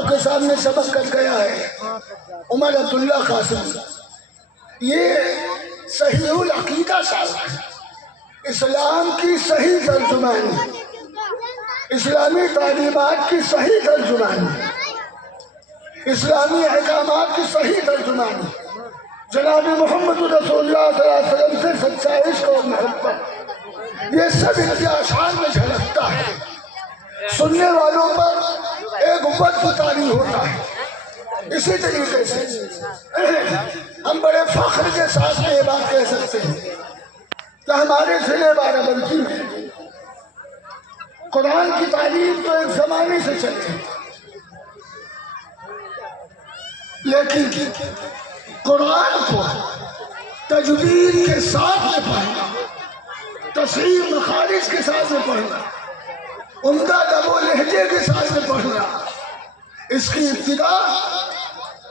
آپ کے سامنے سبق کر گیا ہے عمر عبداللہ قاسم. یہ صحیح العقیدہ صاحب اسلام کی صحیح ترجمانی، اسلامی تعلیمات کی صحیح ترجمانی، اسلامی احکامات کی صحیح ترجمانی، جناب محمد رسول اللہ صلی اللہ علیہ وسلم سے سچا عشق اور محبت، یہ سب ان کے اشعار میں جھلکتا ہے. سننے والوں پر ایک وقت طاری ہوتا ہے. اسی طریقے سے ہم بڑے فخر کے ساتھ میں یہ بات کہہ سکتے ہیں کہ ہمارے ضلع بارہ بنکی میں قرآن کی تعلیم تو ایک زمانے سے چلے، لیکن قرآن کو تجوید کے ساتھ میں پڑھنا، تصحیح مخارج کے ساتھ میں پڑھنا، عمدہ لب و لہجے کے ساتھ میں پڑھنا، اس کی ابتدا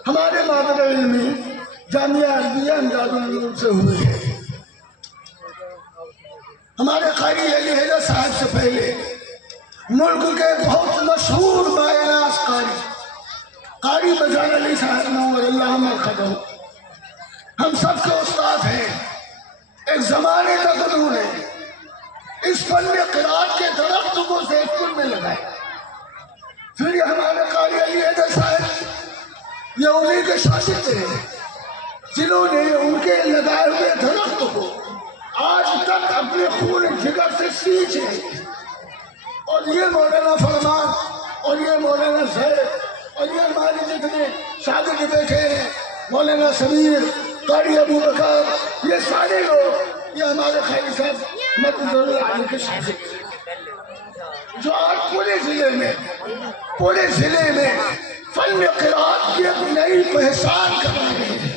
ہمارے مابعد علمی جامعہ عربیہ امداد العلوم سے ہوئی ہے. ہمارے قاری علی حیدر صاحب سے پہلے ملک کے بہت مشہور بااناس قاری بجان علی صاحب نور اللہ مرحبا، ہم سب کے استاد ہیں. ایک زمانے تک انہوں نے اس فن قرات کے درخت کو زیت پور میں لگایا. پھر یہ ہمارے قاری علی حیدر صاحب یہ انہیں کے شاگرد تھے جنہوں نے ان کے لگائے ہوئے درخت کو آج تک اپنے خون جگر سے سینچے. اور یہ مولانا فرمان اور یہ مولانا زید اور یہ ہمارے جتنے شاگرد بیٹھے ہیں، مولانا سمیر، قاری ابو بکر، یہ سارے لوگ یہ ہمارے قاری صاحب مدد اللہ علیہ کے شاگرد ہیں، جو آج پورے ضلع میں فن قرات کی ایک نئی پہچان کر رہے ہیں.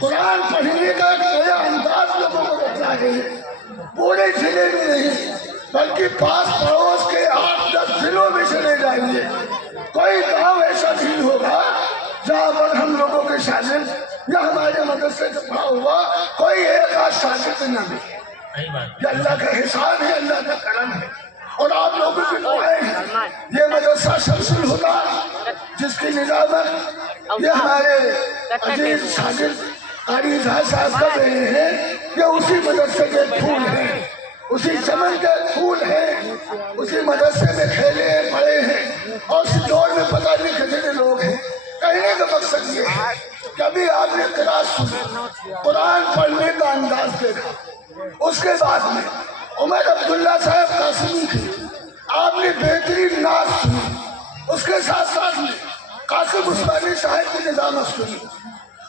قرآن پڑھنے کا ایک نیا انداز لوگوں کو بتلا رہے ہیں. پورے ضلع میں نہیں بلکہ پاس پڑوس کے 8-10 ضلعوں میں چلے جائیں گے، کوئی گاؤں ایسا نہیں ہوگا جہاں پر ہم لوگوں کے شاگرد یا ہمارے مدرسے سے پڑھا ہوا کوئی ایک آدھ شاگرد نہ ملے. یہ اللہ کا احسان ہے، اللہ کا کرم ہے. اور آپ لوگوں کی دعائیں ہیں. یہ مدرسہ شمس الہدیٰ جس کی نظامت یہ ہمارے عزیز شاگرد قاری اظہار صاحب کر رہے ہیں، یہ اسی مدرسے کے پھول ہیں، اسی چمن کے پھول ہیں، اسی مدرسے میں کھیلے پڑے ہیں اور اس دور میں پتہ نہیں کتنے لوگ ہیں. کہنے کا مقصد یہ ہے کہ ابھی آپ نے قرات سنی، قرآن پڑھنے کا انداز دیکھا، اس کے بعد میں عمر عبداللہ صاحب قاسمی کی آپ نے بہترین نعت سنی، اس کے ساتھ ساتھ میں قاسم عثمانی صاحب کی نظامت سنی.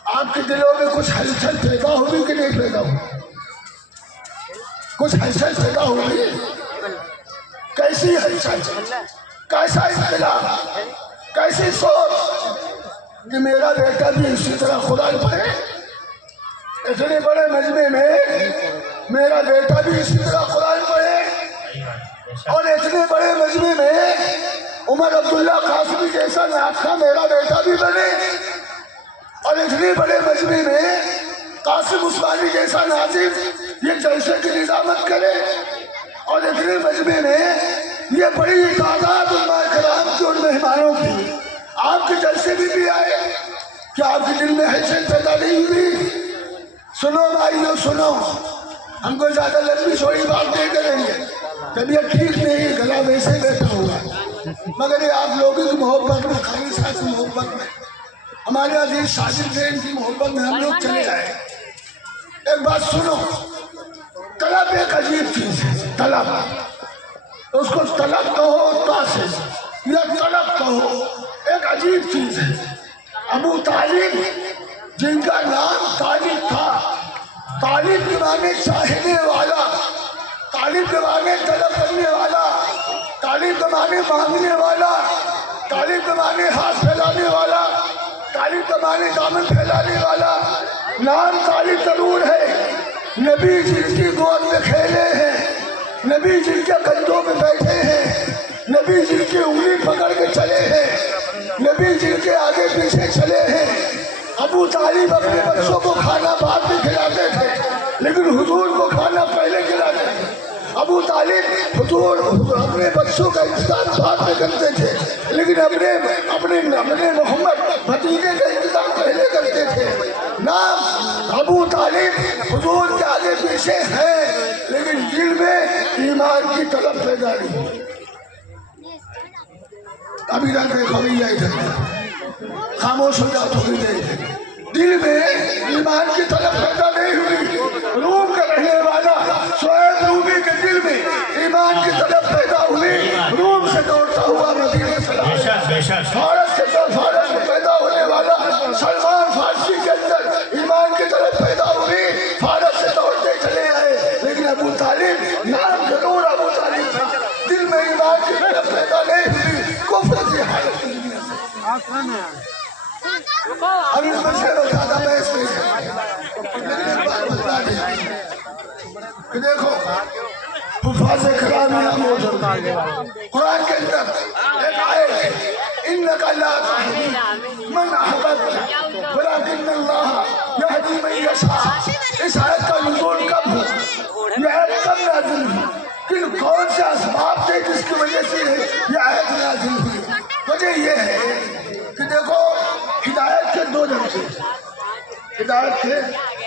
آپ کے دلوں میں کچھ ہلچل پیدا ہوئی کہ نہیں پیدا ہوئی؟ کچھ ہلچل پیدا ہوئی؟ کیسی ہلچل، کیسا اختلاف، کیسی سوچ کہ میرا بیٹا بھی اسی طرح قرآن پڑھے؟ اتنے بڑے مجمع میں میرا بیٹا بھی اسی طرح قرآن پڑھے، اور اتنے بڑے مجمع میں عمر عبداللہ قاسمی جیسا ناطخواں میرا بیٹا بھی بنے، اور اتنے بڑے مجمع میں قاسم عثمانی جیسا ناظم یہ جلسے کی نظامت کرے، اور اتنے مجمع میں یہ بڑی تعداد علماء کرام کی اور مہمانوں کی آپ کے جلسے بھی آئے. کیا آپ کے دل میں حیثیت پیدا نہیں ہوئی؟ سنو بھائیو سنو، ہم کو زیادہ لمبی چوڑی بات نہیں کریں گے، طبیعت ٹھیک نہیں، گلا ویسے بیٹھا ہوا، مگر یہ آپ لوگوں کی محبت میں، قاری صاحب کی محبت میں، ہمارے عزیز شاگرد ہیں ان کی محبت میں ہم لوگ چلے جائیں. ایک بات سنو، طلب ایک عجیب چیز ہے. طلب، اس کو طلب کہو تاسس یا طلب کہو، ایک عجیب چیز ہے. ابو طالب جن کا نام طالب تھا، طالب کے معنی چاہنے والا، طالب کے معنی طلب کرنے والا، طالب کے معنی مانگنے والا، طالب کے معنی ہاتھ پھیلانے والا، طالب کے معنی دامن پھیلانے والا. نام طالب ضرور ہے، نبی جن کی گود میں کھیلے ہیں، نبی جن کے کندھوں میں بیٹھے ہیں، نبی جن کی انگلی پکڑ کے چلے ہیں، نبی جن کے آگے پیچھے چلے ہیں. ابو طالب اپنے بچوں کو کھانا بعد میں کھلاتے تھے، لیکن حضور کو کھانا پہلے کھلاتے تھے. ابو طالب حضور اپنے بچوں کا انتظام بعد میں کرتے تھے، لیکن اپنے محمد بھتیجے کا انتظام پہلے کرتے تھے. نام ابو طالب حضور کے آگے پیچھے ہیں، لیکن دل میں ایمان کی طلب پیدا نہیں. ابھی رات میں خبر آئی تھی، خاموش ہو جاؤ تھوڑی دیر. دل میں ایمان کی طلب پیدا نہیں ہوئی. روم کا رہنے والا شعیب رومی کے دل میں ایمان کی طلب پیدا ہوئی. روم سے دوڑتا ہوا مدینے چلا گیا. فارس سے پیدا ہونے والا سلمان فارسی کے اندر ایمان کی طلب پیدا ہوئی، فارس سے دوڑتے چلے آئے. لیکن ابو طالب نام ضرور ابو طالب تھا، دل میں ایمان کی طلب پیدا نہیں ہوئی. کفر کی حالت ابھی میں سے زیادہ بحث نہیں ہے، لیکن ایک بات بتا دیں کہ دیکھو حفاظ کرام موجود قرآن کے اندر ایک آیت ہے، انک لا تہدی من احببت ولکن اللہ یہدی من یشاء. اس آیت کا نزول کب ہوا؟ یہ آیت کب نازل ہوئی؟ کون سے اسباب تھے جس کی وجہ سے یہ آیت نازل ہوئی؟ وجہ یہ ہے کہ دیکھو ہدایت کے دو درجے، ہدایت کے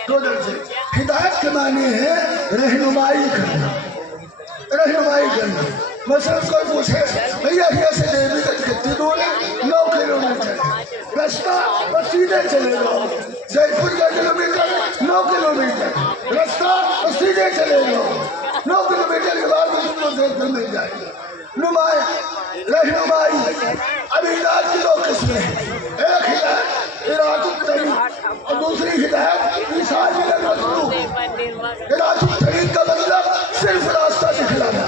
دو درجے. ہدایت کے معنی ہے رہنمائی کرنا، رہنمائی کرنا. مثلا کوئی پوچھے بھیا یہ سے دیوی گنج کتنی دور ہے؟ 9 کلومیٹر. رستہ بس سیدھے چلے جاؤ. زید پور کا کلومیٹر 9 کلومیٹر رستہ بس سیدھے چلے جاؤ. 9 کلومیٹر کے بعد تم کو دیکھ مل جائے گا. رہنمائی. اب ہدایت کی 2 قسمیں ہیں، ایک ہدایت ارادت الطریق اور دوسری ہدایت ایصال الی المطلوب. ارادت الطریق کا مطلب صرف راستہ دکھلانا،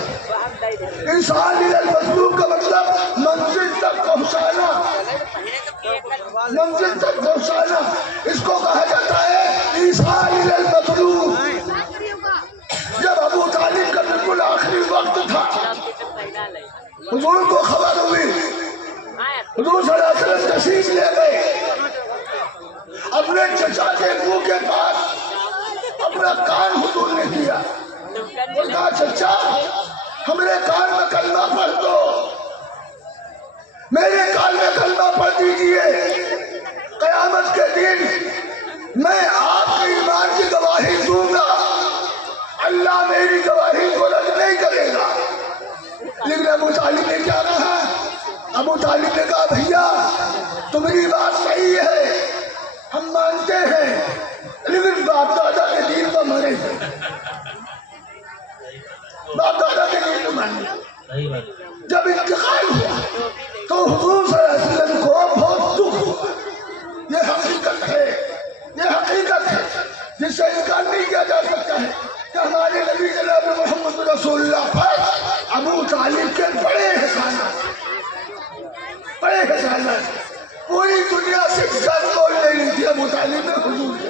ایصال الی المطلوب کا مطلب منزل تک پہنچانا. منزل تک پہنچانا اس کو کہا جاتا ہے ایصال الی المطلوب. جب ابو طالب کا بالکل آخری وقت تھا، حضور کو خبر ہوئی، حضور صلی اللہ علیہ وسلم تشریف لے گئے. اپنے چچا کے منہ کے پاس اپنا کان حضور نے دیا اور کہا چچا ہمارے کان میں کلمہ پڑھ دو، میرے کان میں کلمہ پڑھ دیجئے. قیامت کے دن میں آپ کے ایمان کی گواہی دوں گا، اللہ میری گواہی کو رد نہیں کرے گا. لیکن ابو طالب نے کیا کہا؟ ابو طالب نے کہا بھیا تمہاری بات صحیح ہے، ہم مانتے ہیں، لیکن باپ دادا کے دین کو مانے تھے. باپ دادا کے دین کو مانے. جب انتقال ہوا تو حضور صلی اللہ علیہ وسلم کو بہت دکھ ہوا. یہ حقیقت ہے، یہ حقیقت ہے جس سے انکار نہیں کیا جا سکتا ہے کہ ہمارے نبی جناب محمد رسول اللہ پر ابو طالب کے بڑے احسانات، بڑے احسانات. پوری دنیا سے جان بول نہیں تھی ابو طالب نے حضور کے،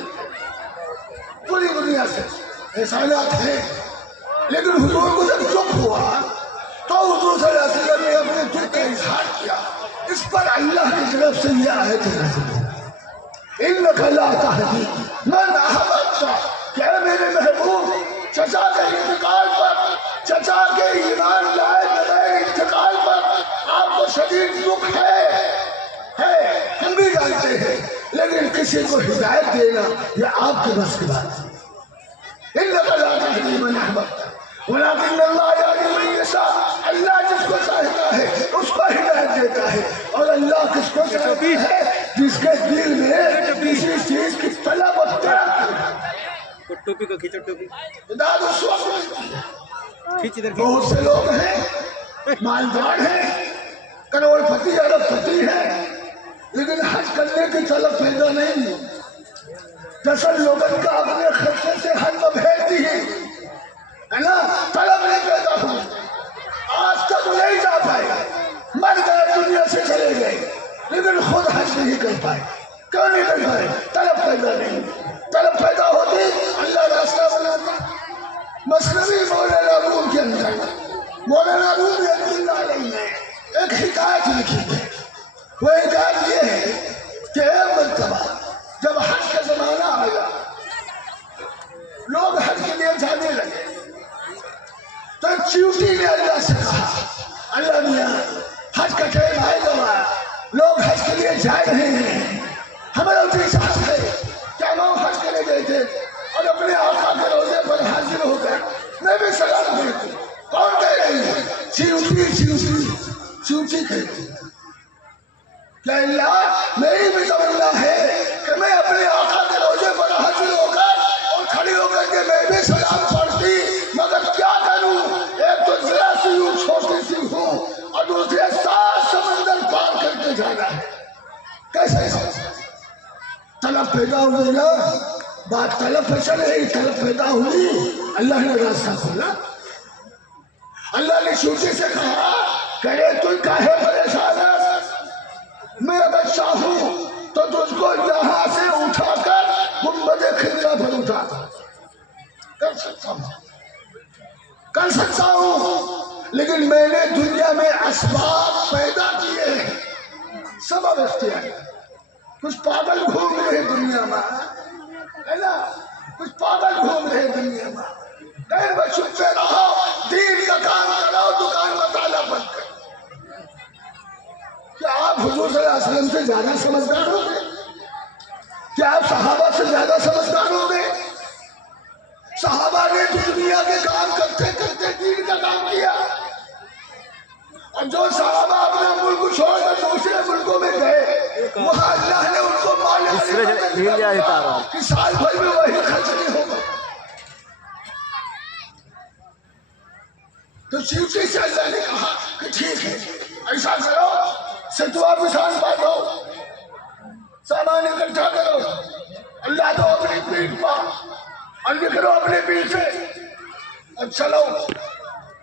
پوری دنیا سے احسانات ہیں. لیکن حضور کو جب دکھ ہوا تو حضور صلی اللہ علیہ وسلم نے اپنے دکھ کا اظہار کیا. اس پر اللہ کی طرف سے یہ آیت نازل ہوئی، انک لا تہدی من احببت. کہ میرے محبوب چچا کے انتقال پر، چچا کے ایمان لائے بغیر انتقال پر آپ کو شدید دکھ ہے، ہم بھی جانتے ہیں، لیکن کسی کو ہدایت دینا یہ آپ کے بس کی بات ہے. انک لا تہدی من احببت ولکن اللہ یہدی من یشاء. اللہ جس کو چاہتا ہے اس کو ہدایت دیتا ہے، اور اللہ کس کو چاہتا ہے جس کے دل میں کسی چیز کی طلب و تڑپ. ٹوپی کو کھینچو، ٹوپی بہت سے لوگ ہیں مالدار ہیں، کروڑ پتی ارب پتی ہیں، لیکن حج کرنے کی طلب پیدا نہیں. 10 لوگوں کا اپنے خرچے سے حج میں بھیج دی ہے نا، طلب نہیں پیدا ہوئی. آج تک نہیں جا پائے، مر گئے، دنیا سے چلے گئے، لیکن خود حج نہیں کر پائے. کیوں نہیں کر پائے؟ طلب پیدا نہیں. طلب پیدا ہوتی اللہ راستہ بناتا. مثنوی مولانا روم کے اندر مولانا روم رحمۃ اللہ علیہ نے ایک حکایت لکھی ہے. وہ حکایت یہ ہے کہ ایک مرتبہ جب حج کا زمانہ آیا، لوگ حج کے لیے جانے لگے، تو چیوٹی نے اللہ سے کہا اللہ میاں حج کا ٹائم آئے گا لوگ حج کے لیے جا رہے ہیں ہمارا احساس ہے کیا ہم حج کرنے گئے تھے اور اپنے آقا کے روزے پر حاضر ہو کر میں بھی سلام دیتی کون کہہ رہی ہے چیوٹی چیوٹی چیوٹی کہتی کہ اللہ میری بھی تمنا ہے کہ میں اپنے آقا کے روزے پر حاضر ہو کر اور کھڑی ہو کر کے میں بھی سلام پڑھتی مگر کیا کروں ایک تو ذرا سی ہوں چھوٹی سی ہوں اور دوسرے 7 سمندر پار کر کے جانا ہے کیسے طلب پیدا ہوئی نا بات طلب پہ چلے طلب پیدا ہوئی اللہ نے راستہ کھولا اللہ نے چیوٹی سے کہا کہ تو کاہے پریشان ہے میں اگر چاہوں تو تجھ کو یہاں سے اٹھا کر گنبد خضرا پر اٹھا کر سکتا ہوں لیکن میں نے دنیا میں اسباب پیدا کیے ہیں سبب اختیار کچھ پاگل گھوم رہے دنیا میں ہے نا کچھ پاگل گھوم رہے دنیا میں کہیں بس چپ سے رہو دین کا کام کرو دکان میں تالا بند کرو کیا آپ حضور صلی اللہ علیہ وسلم سے زیادہ سمجھدار ہو گے کیا آپ صحابہ سے زیادہ سمجھدار ہو گے صحابہ نے دنیا کے کام کرتے کرتے دین کا کام کیا اور جو صحابہ اپنا ملک چھوڑ کر دوسرے ملکوں میں گئے وہاں اللہ نے ان کو مال کہ سال بھر میں وہی خرچ نہیں ہوگا تو چیوٹی سے اللہ نے کہا کہ ٹھیک ہے ایسا کرو ستوا بشان باندھو سامان اکٹھا کرو اللہ تو اپنی پیٹھ پا اور نکلو اپنے پیٹھ سے اور چلو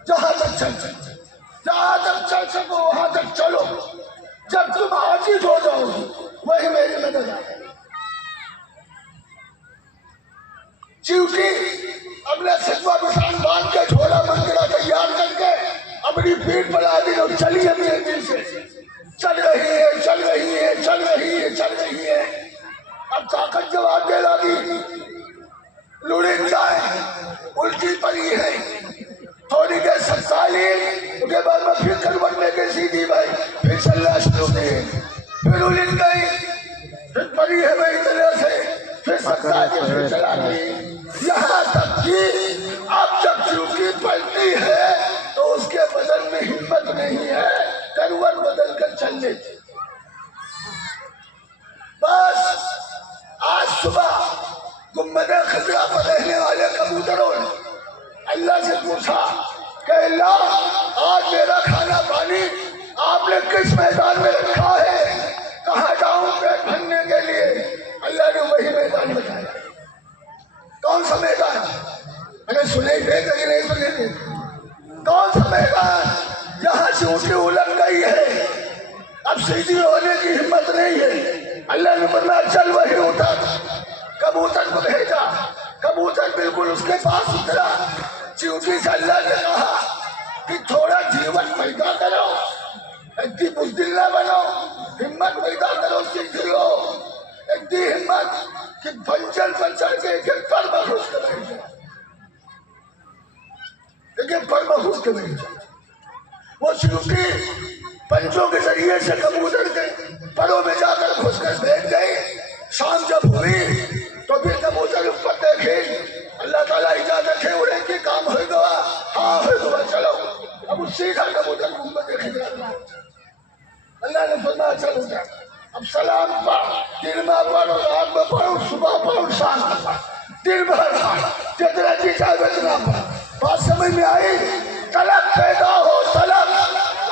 جہاں تک چل سکتے جہاں تک چل سکو وہاں تک چلو جب تم عاجز ہو جاؤ گی وہی میری مدد آئے چیوٹی اپنا ستوا بشان باندھ کے جھولا منگڑا تیار کر کے اپنی پیٹھ پر آدھی لوگ چلی اپنے دل سے چل رہی ہے چل رہی ہے چل رہی ہے چل رہی ہے اب طاقت جب آگے لگی لڑک جائے الٹی پڑی ہے تھوڑی دیر سکسالی اس کے بعد میں پھر کروٹ لے کے سیدھی بھائی پھر چلنا شروع کی پھر الٹ گئی پھر پڑی ہے میں اتنے سے پھر سکسا کے پھر چلا گئی یہاں تک کہ اب جب چوٹی پلٹی ہے تو اس کے بدن میں ہمت نہیں ہے کروٹ بدل کر چل لیتی بس آج صبح گنبد خضرا پر رہنے والے کبوتروں نے اللہ سے پوچھا کہ اللہ آج میرا کھانا پانی آپ نے کس میدان میں رکھا ہے کہاں جاؤں پیٹ بھرنے کے لیے اللہ نے وہی میدان بتایا کون سا میدان میں نے سنے تھے کہ نہیں سنے تھے کون سا میدان جہاں سے اٹھی الٹ گئی ہے اب سیدھی ہونے کی ہمت نہیں ہے اللہ نے فرمایا چل وہی اٹھا کبوتر کو بھیجا کبوتر بالکل اس کے پاس اترا چیوٹی سے اللہ نے کہا کہ تھوڑا جیون پیدا کرو اتنی بزدل نہ بنو ہمت پیدا کرو سیکھ لو اتنی ہمت کہ بنچل بنچل کے ایک ایک پر بخوش کر رہی ہے ایک ایک پر بخوش کر رہی ہے وہ چیوٹی پنچوں کے ذریعے سے کبوتر کے پروں میں جا کر گھس کر بھیج گئی شام جب ہوئی تو پھر کبوتر اوپر دیکھے اللہ تعالیٰ اجازت ہے اڑے کی کام ہوئے گا ہاں ہوئے گا چلو اب اس سیدھا کبوتر گنبد خضرا اللہ نے فرمایا چلو جا اب سلام پڑھ دن میں پڑھو رات میں پڑھو صبح پڑھو شام میں پڑھ دن بھر پڑھ جتنا جی چاہے اتنا پڑھ بات سمجھ میں آئی طلب پیدا ہو طلب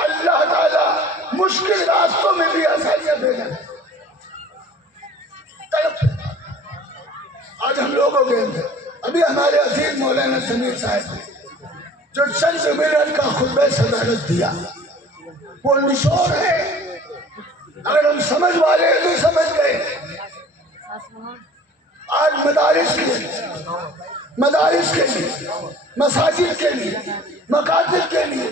اللہ تعالیٰ مشکل راستوں میں بھی آسانیاں بھیجا طلب آج ہم لوگ ہو گئے ابھی ہمارے عزیز مولانا سمیر صاحب نے جو چند منٹ کا خطبہ صدارت دیا وہ نشور ہے اگر ہم سمجھ والے ہیں تو سمجھ گئے آج مدارس کے لیے مساجد کے لیے مکاتب کے لیے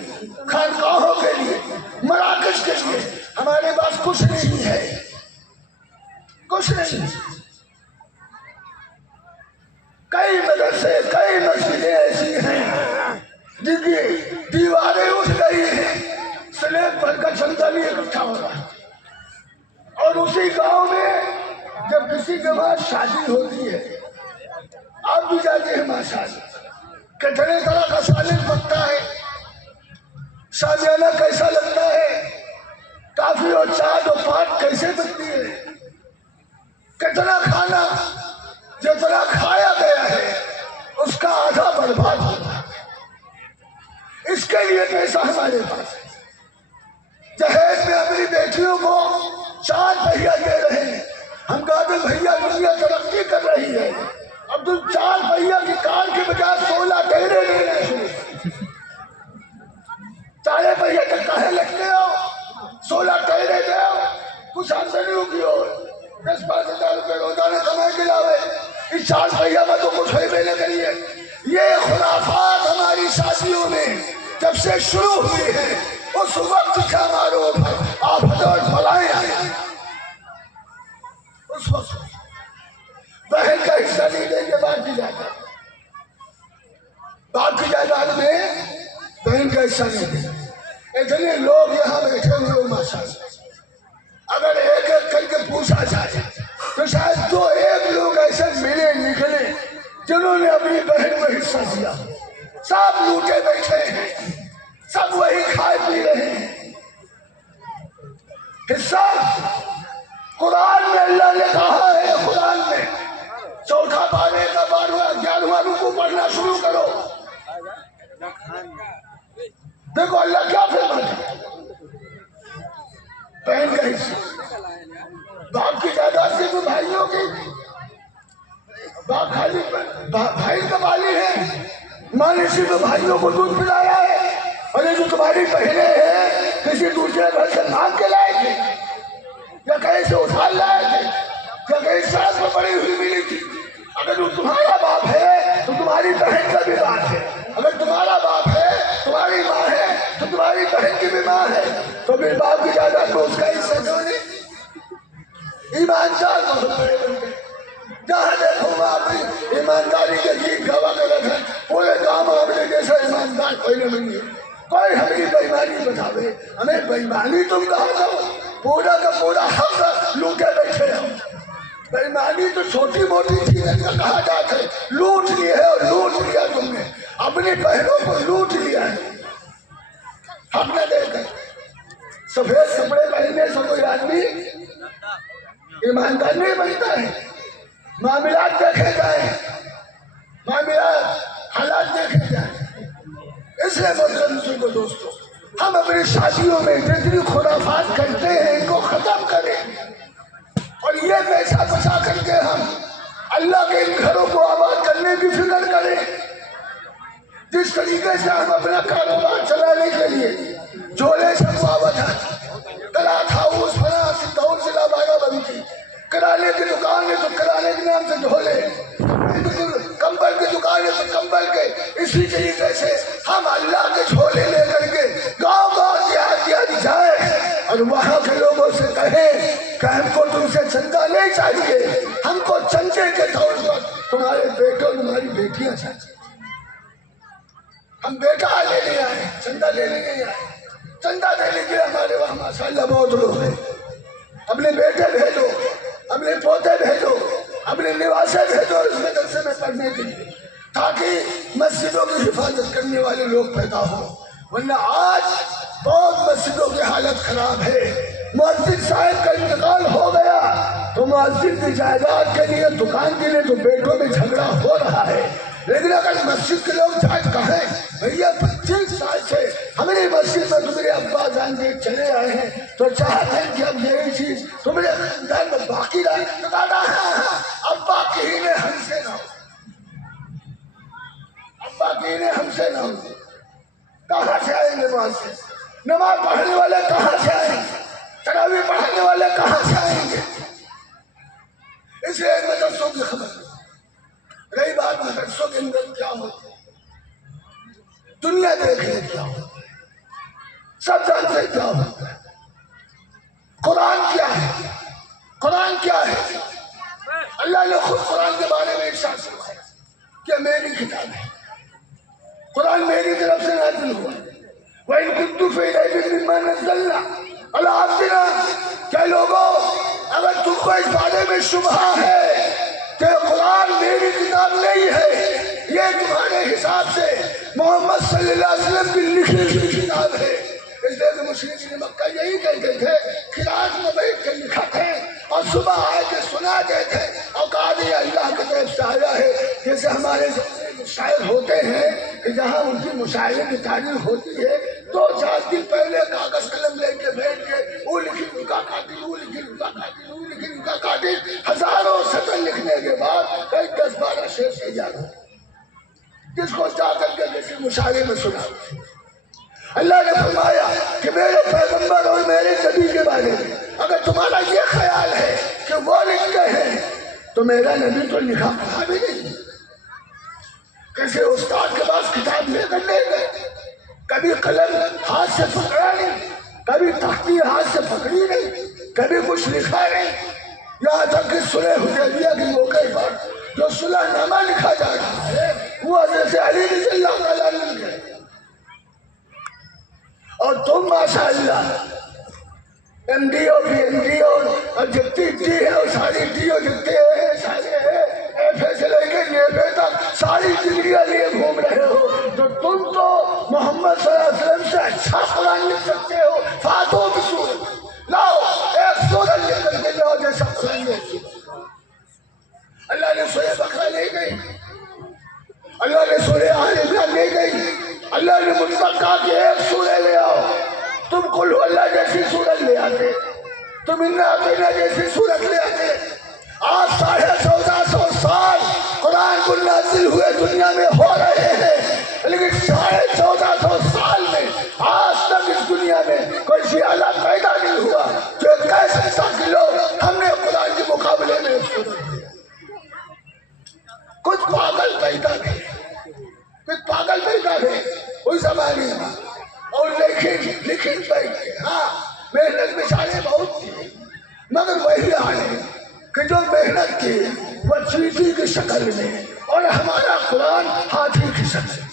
خانقاہوں کے لیے مراکز کے لیے ہمارے پاس کچھ نہیں ہے کچھ نہیں کئی مدرسے کئی مسجدیں ایسی ہیں جن کی دیواریں اٹھ گئی ہیں، سلیب بھر کا چندہ بھی اکٹھا ہو رہا ہے۔ اور اسی گاؤں میں جب کسی کے بعد شادی ہوتی ہے، آپ بھی جاتے ہیں ماشاءاللہ، کتنے طرح کا سالن پکتا ہے، شادیانہ کیسا لگتا ہے، کافی اور چاٹ اور پاٹ کیسے بنتی ہے، کتنا کھانا جتنا کھایا گیا ہے اس کا آدھا برباد ہوتا ہے۔ اس کے لیے پیسہ ہمارے پاس ہے۔ جہیز میں اپنی بیٹیوں کو 4 پہیا دے رہے ہیں، ہم کہتے ہیں بھیا دنیا ترقی کر رہی ہے، اب تم 4 پہیا کی کار کے بجائے 16 ٹہرے لے رہے ہو، 4 پہیا تک کہے لگتے ہو، 16 ٹہرے دے ہو، کچھ آمدنیوں کی ہو، 10-12 ہزار روپے روزانہ کمائے کے علاوہ اس 4 پہیا میں تو کچھ ہوئی بھی نہیں کریے۔ یہ خرافات ہماری شادیوں میں جب سے شروع ہوئی ہے اس وقت سے ہمارے اوپر آفت اور بلائیں آئی۔ اس وقت بہن کا حصہ نہیں دیں گے باقی جائیداد، باقی جائیداد میں بہن کا حصہ نہیں دیں گے۔ اتنے لوگ یہاں بیٹھے ہوئے ہو ماشاءاللہ، اگر ایک ایک کر کے پوچھا جائے تو شاید 2-1 لوگ ایسے ملے نکلے جنہوں نے اپنی بہن کو حصہ دیا۔ سب لوٹے بیٹھے ہیں، سب وہی کھائے پی رہے ہیں۔ حصہ قرآن میں اللہ نے کہا ہے، قرآن میں 4 پارے کا 11واں رکوع پڑھنا شروع کرو، دیکھو اللہ کیا فرماتا ہے۔ بہن کا حصہ، باپ کی جائیداد سے تو بھائیوں کی، باپ خالی بھائی کا والی ہے، ماں نے صرف بھائیوں کو دودھ پلایا ہے، اور یہ جو تمہاری بہنیں ہیں کسی دوسرے گھر سے مانگ کے لائے تھے یا کہیں سے اٹھا لائے تھے یا کہیں سڑک پر پڑی ہوئی ملی تھی۔ اگر وہ تمہارا باپ ہے تو تمہاری بہن کا بھی باپ ہے، اگر تمہارا باپ ہے تمہاری ماں ہے تو تمہاری بہن کی بھی ماں ہے، تو پھر باپ کی جائیداد کو اس کا حصہ کیوں نہیں؟ ایماندار بہت بڑے بن گئے، جہاں دیکھو وہاں اپنی ایمانداری کے گیت گوا کر رکھے، پورے کام اپنے جیسا ایماندار کوئی نہیں بنی، کوئی ہماری بےایمانی بتاوے، ہمیں بےایمانی تم کہا کرو، پورا کا پورا حق لوٹے بیٹھے ہم۔ بےایمانی تو چھوٹی موٹی چیزیں کہا جاتا ہے، لوٹ لی ہے اور لوٹ لیا تم نے، اپنی بہنوں کو لوٹ لیا ہے، ہم نے دے کر سفید کپڑے پہننے سے کوئی آدمی ایماندار نہیں بنتا ہے۔ معاملات دیکھے جائیں، معاملات حالات دیکھے جائیں۔ اس لیے محترم کو دوستو، ہم اپنی شادیوں میں جتنی خرافات کرتے ہیں ان کو ختم کریں، اور یہ پیسہ بچا کر کے ہم اللہ کے ان گھروں کو آباد کرنے کی فکر کریں۔ جس طریقے سے ہم اپنا کاروبار چلانے کے لیے جھولے سے معاوضہ، کلاتھ ہاؤس، فلاں سدھول ضلع بارہ بنکی، کرانے کی دکان ہے تو کرانے کے نام سے جھولے، کمبل کی دکان ہے تو کمبل کے، اسی طریقے سے ہم اللہ کے جھولے لے کر کے گاؤں گاؤں دیہات جائیں اور وہاں کے لوگوں سے کہیں کہ ہم کو تم سے چندہ نہیں چاہیے، ہم کو چندے کے طور پر تمہارے بیٹوں تمہاری بیٹیاں چاہیے۔ ہم بیٹا لینے آئے، چندہ لینے نہیں آئے۔ چندہ دینے کے ہمارے وہاں ماشاءاللہ بہت لوگ ہیں، اپنے بیٹے بھیجو، اپنے پوتے بھیجو، اپنے نواسے بھیجو اس مدرسے میں پڑھنے کے لیے، تاکہ مسجدوں کی حفاظت کرنے والے لوگ پیدا ہوں، ورنہ آج بہت مسجدوں کی حالت خراب ہے۔ مؤذن صاحب کا انتقال ہو گیا تو مؤذن کی جائیداد کے لیے، دکان کے لیے تو بیٹوں میں جھگڑا ہو رہا ہے، لیکن اگر مسجد کے لوگ جا کہیں بھیا 25 سال سے ہماری مسجد میں تمہارے ابا جان کے چلے آئے ہیں تو چاہتے ہیں کہ اب یہی چیز تمہارے خاندان میں باقی رہے، تو کہا ہاں ابا کہیں نے ہم سے نہ ہو، ابا کہیں نے ہم سے نہ ہو۔ کہاں سے آئیں گے وہاں سے؟ نماز پڑھنے والے کہاں سے آئیں گے؟ تراویح پڑھنے والے کہاں سے آئیں گے؟ اس لیے مدرسوں کی خبر رہی بات مدرسوں کے اندر کیا ہوتا ہے، دنیا دیکھ لے کیا ہوتا ہے، سب جانتے کیا ہوتا ہے۔ قرآن کیا ہے؟ قرآن کیا ہے؟ اللہ نے خود قرآن کے بارے میں ارشاد فرمایا کہ میری کتاب ہے۔ قرآن میری طرف سے نازل ہوا. وَإِن كُنتُ فِي رَيْبٍ مِّمَّا نَزَّلْنَا عَلَىٰ عَبْدِنَا کہ لوگوں اگر تم کو اس بارے میں شبہ ہے کہ قرآن میری کتاب نہیں ہے، یہ تمہارے حساب سے محمد صلی اللہ علیہ وسلم کی لکھی ہوئی کتاب ہے. اس لیے کہ مشرکین مکہ یہی کہتے تھے کہ رات میں بیٹھ کے لکھا تھے اور صبح آ کے سنا دیتے اور کہا یہ اللہ کی طرف سے آیا ہے. جیسے ہمارے شاعر ہوتے ہیں کہ جہاں ان کی مشاعرے کی تعریف ہوتی ہے 2-4 دن پہلے کاغذ قلم لے کے بیٹھ کے وہ لکھی ان کا قاتل، وہ لکھی ان کا قاتل، وہ لکھی ان کا قاتل، ہزاروں سطر لکھنے کے بعد کئی 10-12 شعر تیار ہو جس کو جا کر کے کسی مشاعرے میں سنا. اللہ نے فرمایا کہ میرے پیغمبر اور میرے نبی کے بارے میں اگر تمہارا یہ خیال ہے کہ وہ لکھتے ہیں تو میرا نبی تو لکھا پڑھا بھی نہیں. کسی استاد کے پاس کتاب لے کر لے گئے، کبھی قلم ہاتھ سے پکڑا نہیں، کبھی تختی ہاتھ سے پکڑی نہیں، کبھی کچھ لکھا نہیں. یہاں تک کہ صلح حدیبیہ کے موقع پر جو صلح نامہ لکھا جا رہا ہے وہ حضرت علی رضی اللہ تعالیٰ عنہ ہے. اور تم ماشاءاللہ M D O P M D O اور جتنی ڈی ہے اور ساری ڈی او جتنے ہیں سارے ایف اے سے لے کے نیب تک ساری ڈگریاں لیے گھوم رہے ہو تو تم تو محمد صلی اللہ علیہ وسلم سے اچھا قرآن لکھ سکتے ہو. فاتو بسورت لاؤ ایک سورت لکھ کر کے لاؤ جیسا قرآن لکھ. اللہ نے سورہ بقرہ لے گئی، اللہ نے سورہ آل عمران لے گئی، اللہ نے مجھ پر کہا کہ ایک سورہ لے آؤ. تم قل ہو اللہ جیسی سورت لے آتے، تم انا اعطیناک جیسی سورت لے آتے. آج 1450 سال قرآن کو نازل ہوئے دنیا میں ہو رہے ہیں، لیکن 1450 سال میں آج تک اس دنیا میں کوئی شیعہ پیدا نہیں ہوا جو کہہ سکتا کہ لوگ ہم نے قرآن کے مقابلے میں کچھ پاگل پیدا گئے، کچھ پاگل پیدا گئے اس زمانے میں. اور لیکن ہاں محنت مثالیں بہت تھی مگر وہی حال ہے کہ جو محنت کی وہ چیٹی کی شکل میں اور ہمارا قرآن ہاتھی کی شکل میں.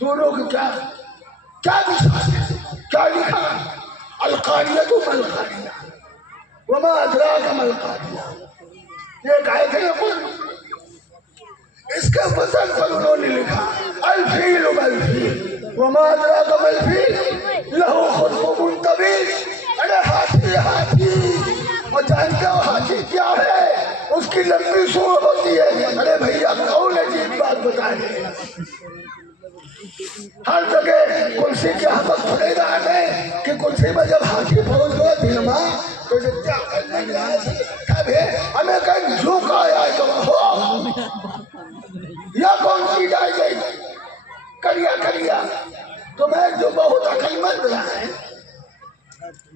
دونوں کی کیا مثال ہے؟ کیا لکھا؟ القاریۃ ما القاریہ وما ادراک ما القاریہ. یہ ایک آیت ہے قرآن، اس کے وزن پر انہوں نے لکھا الفیل والفیل وما ادراک ما الفیل لہ خرطوم طویل. ارے ہاتھی ہاتھی، اور جانتے ہو ہاتھی کیا ہے؟ اس کی لمبی سونڈ ہوتی ہے. ارے بھیا کون عجیب بات بتائے. ہر جگہ کرسی کے حمد پڑے رہا ہے کہ کرسی میں جب ہاتھی پہنچ گئے دھیما تو کیا کرنے گیا ہے ہمیں کہیں جھوک آیا ہے تو ہو یا کون سی جائے گئی کریا تو میں جو بہت عقل مند رہا ہے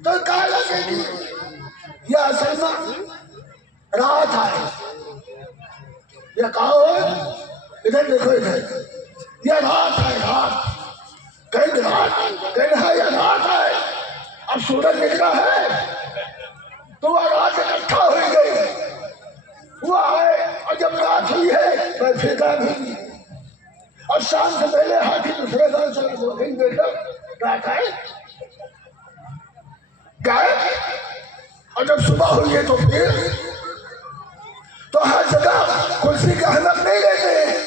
تو کہا لگے گی یا اصل میں رات ہے یا کہو ادھر دیکھو ادھر یہ رات ہے، رات کہیں رات کہیں ہے یا رات ہے. اب سورج نکلا ہے تو وہ رات اکٹھا ہو گئی ہوا ہے اور جب رات ہوئی ہے میں پھینکا بھی اور شام سے پہلے ہاتھی دوسرے گھر چلا دو دن دیکھا رات ہے گائے. اور جب صبح ہوئی ہے تو پھر تو ہر جگہ کرسی کا اہمیت نہیں لیتے.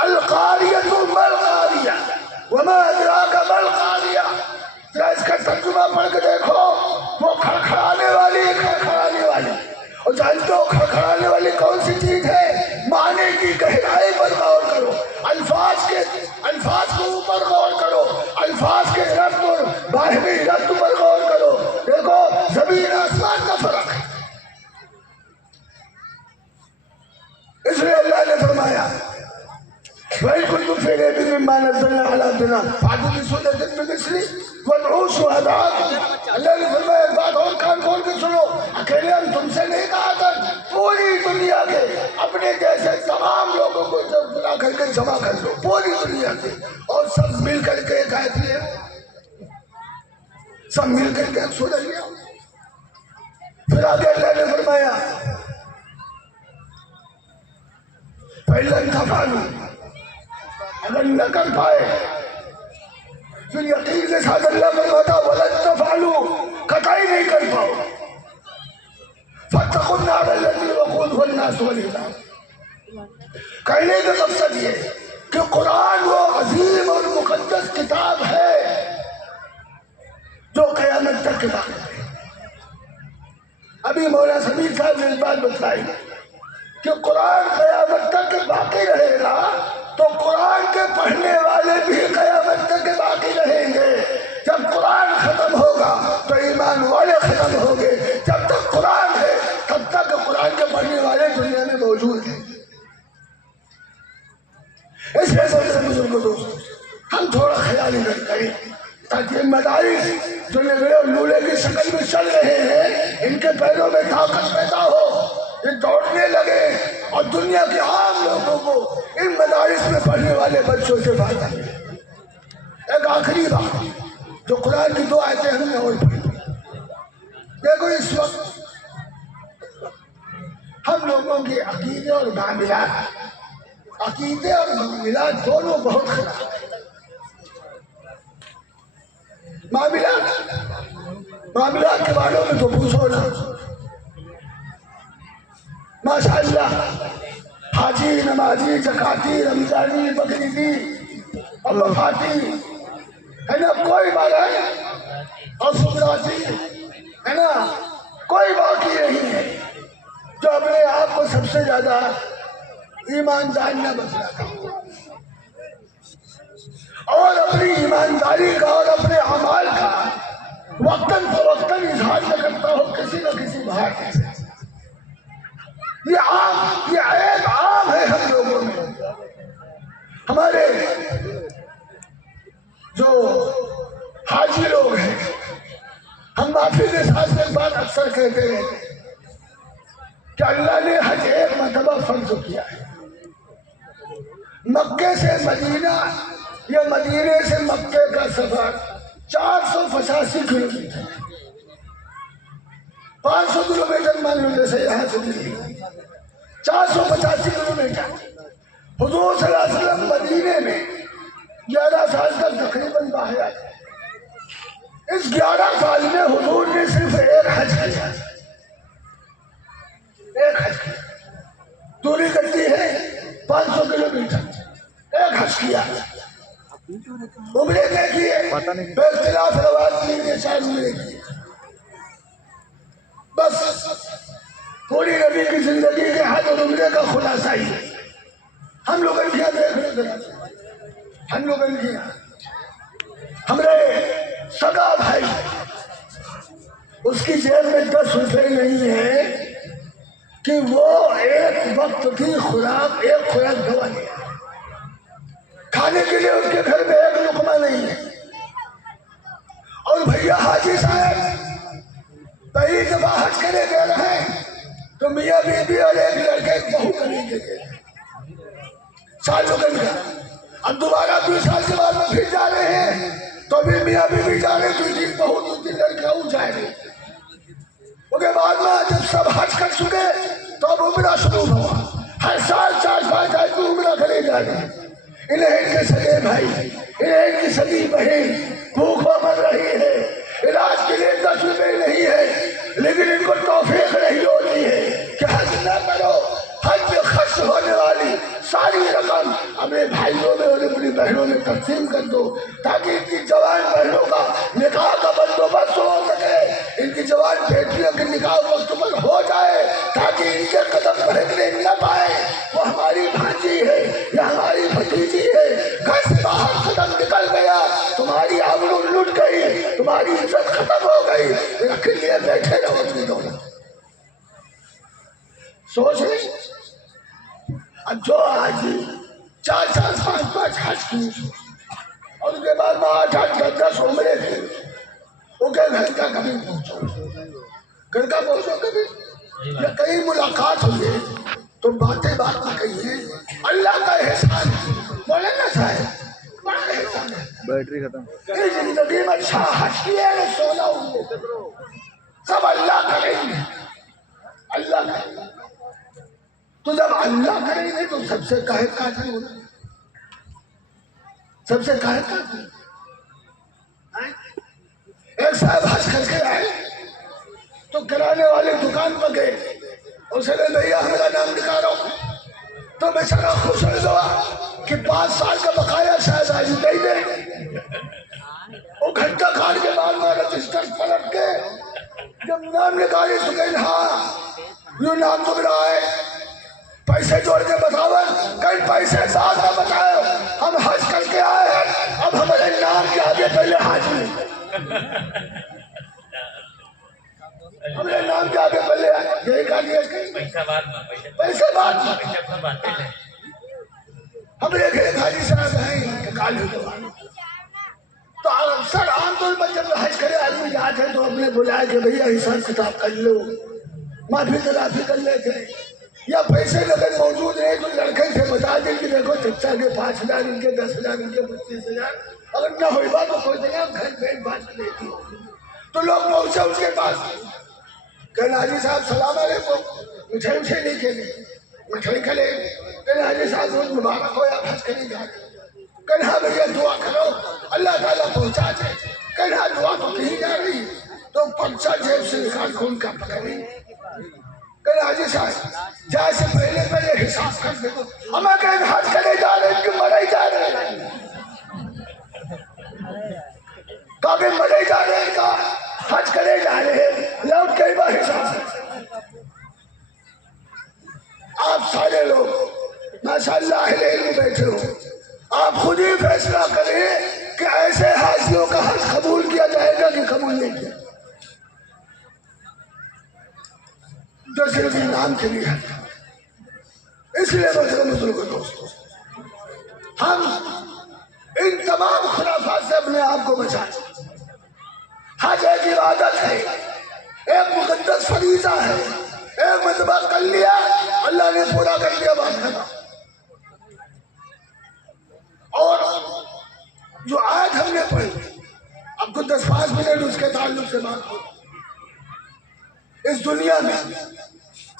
القاریۃ ما القاریہ وما ادراک ما القاریہ. ذرا اس کا ترجمہ پڑھ کے دیکھو. وہ کھڑکھڑانے والی اور جانتے ہو کھڑکھڑانے والی کون سی چیز ہے؟ معنی کی گہرائی پر غور کرو، الفاظ کے اوپر غور کرو، الفاظ کے ربط اور باہمی ربط پر غور کرو. دیکھو زمین آسمان کا فرق ہے. اس لیے اللہ نے فرمایا وَإِن كُنتُمْ فِي رَيْبٍ مِّمَّا نَزَّلْنَا عَلَىٰ عَبْدِنَا فَأْتُوا بِسُورَةٍ مِّن مِّثْلِهِ وَادْعُوا شُهَدَاءَكُمْ. اللہ نے فرمایا ایک بات اور کان کھول کے سنو، اکیلے ہم تم سے نہیں کہا تھا، پوری دنیا کے اپنے جیسے تمام لوگوں کو بلا کر کے جمع کر دو، پوری دنیا کے، اور سب مل کر کے ایک آیت لے سب مل کر کے ایک سورہ لیا. پھر آگے اللہ نے فرمایا فَإِن لَّمْ تَفْعَلُوا، اگر بند نہ کر پائے، پھر یقین کے ساتھ اللہ فرماتا ولن تفعلوا، قطعی نہیں کر پاؤ، فاتقوا النار التي وقودها الناس والحجارة۔ کہنے کا مقصد یہ کہ قرآن وہ عظیم اور مقدس کتاب ہے جو قیامت تک باقی رہے۔ ابھی مولانا سمیر صاحب نے اس بات بتلائی کہ قرآن قیامت تک باقی رہے گا، تو قرآن کے پڑھنے والے بھی قیامت تک باقی رہیں گے۔ جب قرآن ختم ہوگا تو ایمان والے ختم ہوں گے، جب تک قرآن ہے تب تک قرآن کے پڑھنے والے دنیا میں موجود ہیں۔ اس لیے سے بزرگ دوست ہم تھوڑا خیال ادھر کریں تاکہ یہ مدارس جو نگڑے اور لولے کی شکل میں چل رہے ہیں ان کے پیروں میں طاقت پیدا ہو، یہ دوڑنے لگے اور دنیا کے عام لوگوں کو ان مدارس میں پڑھنے والے بچوں سے فائدہ ملے۔ ایک آخری بات جو قرآن کی 2 آیتیں ہم نے اور پڑھی، دیکھو اس وقت ہم لوگوں کے عقیدے اور معاملات دونوں بہت خراب ہیں۔ معاملات کے بارے میں تو پوچھو نا، ماشاء اللہ حاجی، نمازی، زکاتی، رمضانی، بقرعیدی اور وفاتی ہے نا، کوئی بات ہے، اور سکراتی ہے نا، کوئی باقی نہیں ہے جو اپنے آپ کو سب سے زیادہ ایماندار نہ بتلاتا اور اپنی ایمانداری کا اور اپنے اعمال کا وقتاً فوقتاً اظہار نہ کرتا ہو کسی نہ کسی بہانے سے۔ یہ عیب عام ہے ہم لوگوں میں۔ ہمارے جو حاجی لوگ ہیں، ہم معافی کے ساتھ ایک بات اکثر کہتے ہیں کہ اللہ نے حج 1 مرتبہ فرض کیا ہے، مکے سے مدینہ یا مدینے سے مکے کا سفر 485 کلومیٹر، 500 کلومیٹر مان لو، جیسے یہاں سے دلی 485 کلومیٹر۔ حضور صلی اللہ علیہ وسلم مدینے میں 11 سال تک تقریباً باہر آئے۔ اس 11 سال میں حضور نے صرف ایک حج کیا، ایک حج کیا، دوری کرتی ہے 500 کلومیٹر، ایک حج کیا۔ عمرے نے کیے بے اختلاف روایت 3 یا 4 عمرے کیے، بس پوری نبی کی زندگی کے حج اور عمرے کا خلاصہ ہی ہے۔ ہم لوگ کیا دیکھ رہے تھے، ہم لوگ کیا ہمارے سگا بھائی اس کی جیب میں 10 روپے نہیں ہے کہ وہ ایک وقت کی خوراک، ایک خوراک دوا لے، کھانے کے لیے اس کے گھر میں ایک لقمہ نہیں ہے۔ اور بھیا حاجی صاحب پہلی دفعہ حج کرے گئے رہے تو میاں بی بی اور ایک لڑکے ایک بہو کریں گے 1 سال لگن کا، اب دوبارہ 2 سال کے بعد میں پھر جا رہے ہیں تو بھی میاں بی بی جا رہے، 2 دن بہو 2 دن لڑکے وہ جائے رہے۔ اس کے بعد میں جب سب حج کر چکے تو اب عمرہ شروع ہوا، ہر سال 4-5 آدمی عمرہ کرے جا رہے ہیں۔ انہیں ان کے سگے بھائی، انہیں ان کی سگی بہن بھوکھوں مر رہی ہے، علاج کے لیے 10 روپے نہیں ہے، لیکن ان کو توفیق نہیں ہوتی ہے کہ حج نہ کرو۔ حج میں خرچ ہونے والی ساری رقم اپنے بھائیوں میں اور اپنی بہنوں میں تقسیم کر دو تاکہ ان کی جوان بہنوں کا نکاح کا بندوبست ہو سکے، ان کی جوان بیٹیوں کے نکاح وقت پر ہو جائے تاکہ ان کے قدم بھٹکنے نہ پائے۔ وہ ہماری بھانجی ہے یا ہماری بھتیجی ہے، گھر سے باہر قدم نکل گیا، تمہاری آبرو لٹ گئی، تمہاری عزت ختم ہو گئی، رکھ لیے بیٹھے رہو اپنی دولت۔ سوچ رہے اب جو آج 4-4 5-5 حج کی اور اس کے بعد میں 8-8 10 عمرے تھے، وہ کہ گھر کا کبھی پہنچو، گھر کا پہنچو کبھی، یا کہیں ملاقات ہوئی تو باتیں بات میں کہیے اللہ کا احسان ہے، مولانا صاحب بڑا احسان ہے، بیٹری ختم، اس زندگی میں 6 حج کیے ہیں، 16 عمرے، سب اللہ کریں گے، اللہ کریں گے۔ تو جب اللہ کریں گے تو سب سے کاہے قادر ہونا، سب سے کہا کرتے ایک صاحب حج کر کے آئے تو کرانے والے دکان پر گئے، اسے نے بھیا ہمارا نام لکھا رہا ہوں، تو بیچارہ خوش ہو گیا کہ 5 سال کا بقایا شاید آج دے دے۔ وہ گھنٹہ کھان کے بعد میں رجسٹر پلٹ کے جب نام نکالی تو کہیں ہاں یہ نام تو میرا ہے، پیسے جوڑ کے بتاؤ، کہیں پیسے زیادہ بتاؤ، ہم حج کر کے آئے ہیں، اب ہمارے نام کے آگے پہلے حج میں ہمارے نام کے آگے پہلے یہی کہا دیا پیسے بعد میں ہم ایک حاجی صاحب ہیں کالو تو اکثر عام طور پر جب حج کرے آدمی جاتے ہیں تو اپنے بلائے کہ بھیا حساب کتاب کر لو، معافی تلافی کر لیتے، یا پیسے اگر موجود ہیں تو لڑکے سے بتا دیں کہ دیکھو چچا کے 5,000 ان کے 10,000 ان کے 25,000، اگر نہ ہوئی بات تو کوئی جگہ گھر پہ بات دیتی تو لوگ پہنچے اس کے پاس، کہنا حاجی صاحب سلام علیکم، مٹھائی مٹھائی نہیں کھیلے، مٹھائی کھلے، کہنا حاجی صاحب روز مبارک ہو یا حج کریں جا رہے، کہنا بھیا دعا کرو اللہ تعالیٰ پہنچا دے، کہنا دعا تو کہیں جا رہی تو پرچہ جیب سے نکال کے ان کا پکڑی، کہنا حاجی صاحب جائے سے پہلے پہلے حساب کر دے دو، ہمیں کہیں حج کرے جا رہے ہیں کہ مرے جا رہے ہیں، کہا کہ مرے جا رہے ہیں، کہا حج کرے جا رہے ہیں، لوٹ کئی بار حساب سے آپ سارے لوگ ماشاءاللہ اہل علم بیٹھے ہو، آپ خود ہی فیصلہ کریں کہ ایسے حاجیوں کا حج قبول کیا جائے گا کہ قبول نہیں کیا، جو صرف نام کے لیے ہے۔ اس لیے بزرگوں دوستوں ہم ان تمام خرافات سے اپنے آپ کو بچائیں۔ حج ایک عبادت ہے، ایک مقدس فریضہ ہے، ایک مرتبہ کر لیا اللہ نے پورا کر دیا، بات ختم۔ اور جو آیت ہم نے پڑھی اب کو 10-5 منٹ اس کے تعلق سے بات ہو، اس دنیا میں